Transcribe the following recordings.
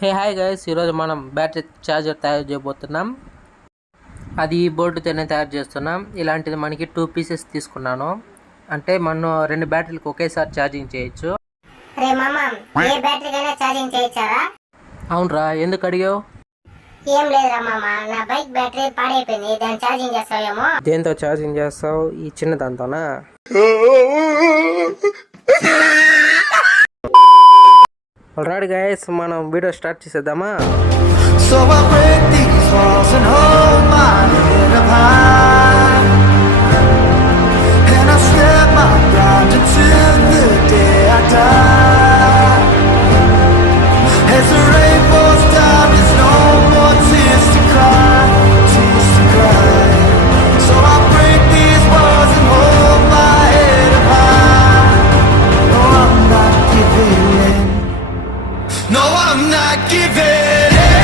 Hey hi guys, ఈరోజు మనం battery charger తయారు చేయబోతున్నాం. అది ఈ బోర్డుతోనే తయారు చేస్తున్నాం. ఇలాంటిది మనకి 2 పీసెస్ తీసుకున్నాను. అంటే మనం 2 బ్యాటరీలకు ఒకేసారి ఛార్జింగ్ చేయొచ్చు. అవునరా, ఎందుకు అడిగావు? ఏం లేదురా మామ, నా బైక్ బ్యాటరీ పాడైపోయింది. దాన్ని ఛార్జింగ్ చేస్తావేమో. దేంతో ఛార్జింగ్ చేస్తావు? ఈ చిన్న దాంతోనా? ఆల్రైట్ గైస్, మనం వీడియో స్టార్ట్ చేసేద్దామా? So I break these walls and hold my head up high, and I step my ground until the day I die. As the rain falls down, there's no more tears to cry, tears to cry. So I break these walls and hold my head up high. No, I'm not giving in. No, I'm not giving in.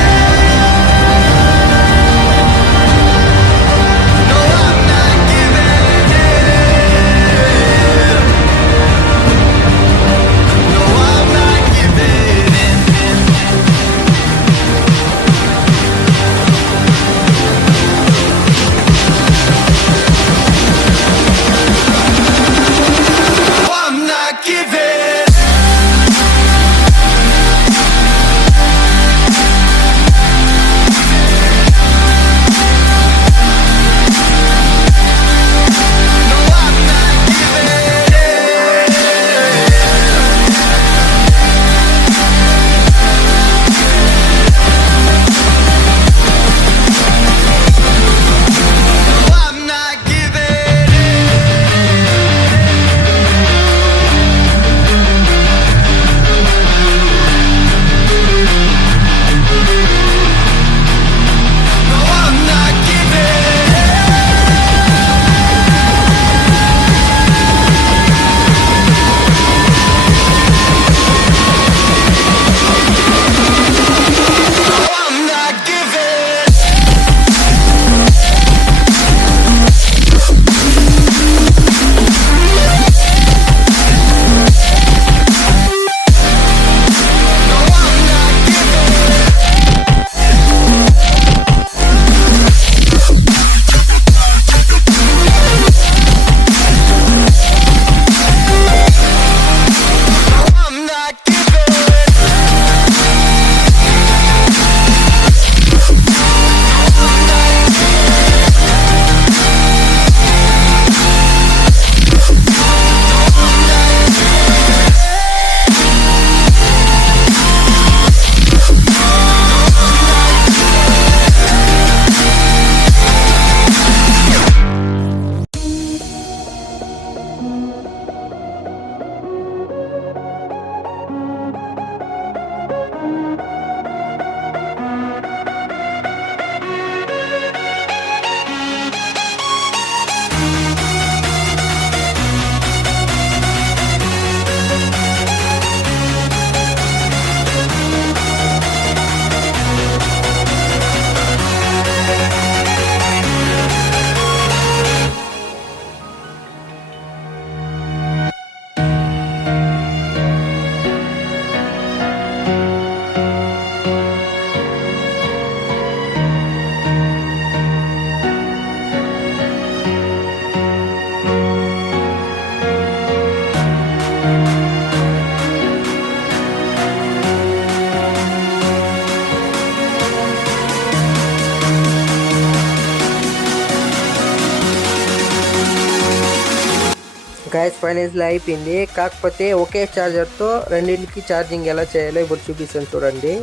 Guys, finals అయిపోయింది. కాకపోతే ఒకే ఛార్జర్తో రెండింటికి ఛార్జింగ్ ఎలా చేయాలో ఇప్పుడు చూపిస్తాను చూడండి.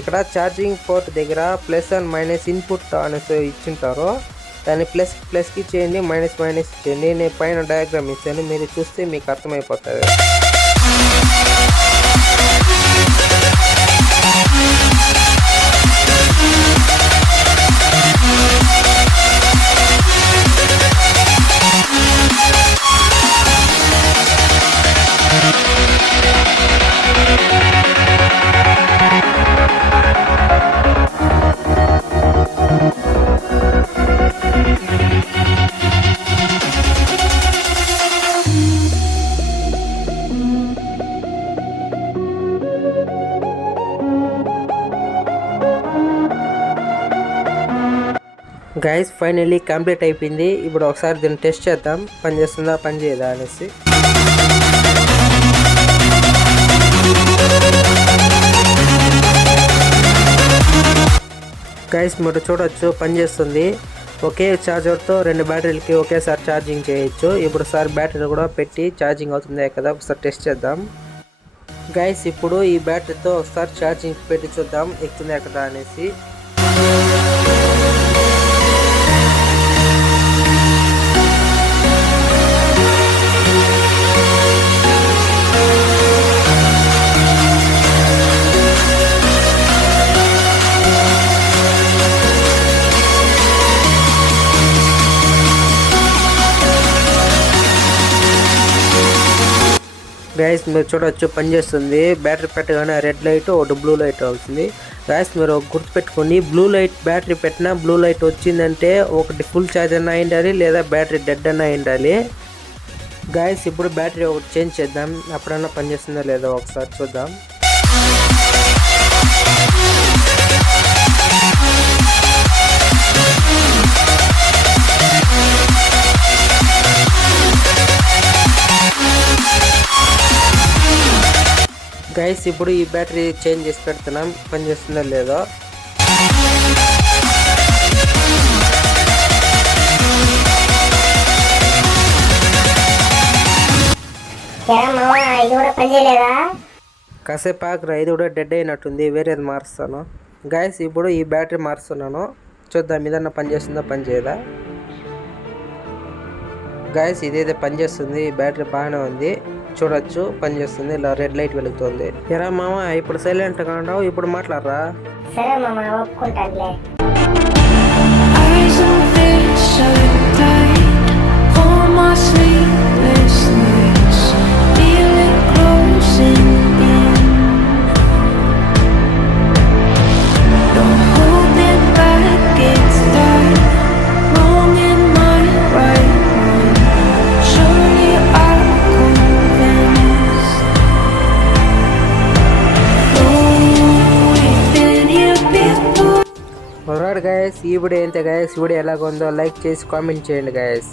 ఇక్కడ ఛార్జింగ్ పోర్ట్ దగ్గర ప్లస్ అండ్ మైనస్ ఇన్పుట్ అనేసి ఇచ్చింటారు. దాన్ని ప్లస్కి చేయండి, మైనస్ చేయండి. నేను పైన డయాగ్రామ్ ఇచ్చాను, మీరు చూస్తే మీకు అర్థమైపోతుంది. గైస్ ఫైనల్లీ కంప్లీట్ అయిపోయింది. ఇప్పుడు ఒకసారి దీన్ని టెస్ట్ చేద్దాం, పని చేస్తుందా పని చేయదా అనేసి. గైస్ మీరు చూడొచ్చు పనిచేస్తుంది. ఒకే ఛార్జర్తో 2 బ్యాటరీలకి ఒకేసారి ఛార్జింగ్ చేయొచ్చు. ఇప్పుడు సార్ బ్యాటరీ కూడా పెట్టి ఛార్జింగ్ అవుతుందే కదా ఒకసారి టెస్ట్ చేద్దాం. గైస్ ఇప్పుడు ఈ బ్యాటరీతో ఒకసారి ఛార్జింగ్ పెట్టి చూద్దాం ఎక్కుతుందా కదా అనేసి. గైస్ మీరు చూడొచ్చు పనిచేస్తుంది. బ్యాటరీ పెట్టగానే రెడ్ లైట్ ఒకటి బ్లూ లైట్ అవుతుంది. గైస్ మీరు గుర్తుపెట్టుకోండి, బ్లూ లైట్ బ్యాటరీ పెట్టినా బ్లూ లైట్ వచ్చిందంటే ఒకటి ఫుల్ ఛార్జ్ అన్న అయిండాలి లేదా బ్యాటరీ డెడ్ అన్న అయిండాలి. గైస్ ఇప్పుడు బ్యాటరీ ఒకటి చేంజ్ చేద్దాం, అప్పుడన్నా పనిచేస్తుందో లేదో ఒకసారి చూద్దాం. గైస్ ఇప్పుడు ఈ బ్యాటరీ చేంజ్ చేసి పెడుతున్నాం, పనిచేస్తుందో లేదో. కాసేపు ఆగరా, ఇది కూడా డెడ్ అయినట్టుంది, వేరేది మారుస్తాను. గైస్ ఇప్పుడు ఈ బ్యాటరీ మారుస్తున్నాను, చూద్దాం ఇదన్నా పనిచేస్తుందో పని చేయదా. గైస్ ఇదైతే పనిచేస్తుంది, ఈ బ్యాటరీ బాగానే ఉంది, చూడొచ్చు పనిచేస్తుంది. ఇలా రెడ్ లైట్ వెలుగుతుంది. ఎరా మామ ఇప్పుడు సైలెంట్ గా ఉండవు, ఇప్పుడు మాట్లాడరా. సరే మామ ఒప్పుకుంటానులే. ఆల్రైట్ గైస్ ఈ వీడియో ఏంటి గైస్, వీడియో ఎలాగుందో లైక్ చేసి కామెంట్ చేయండి గైస్.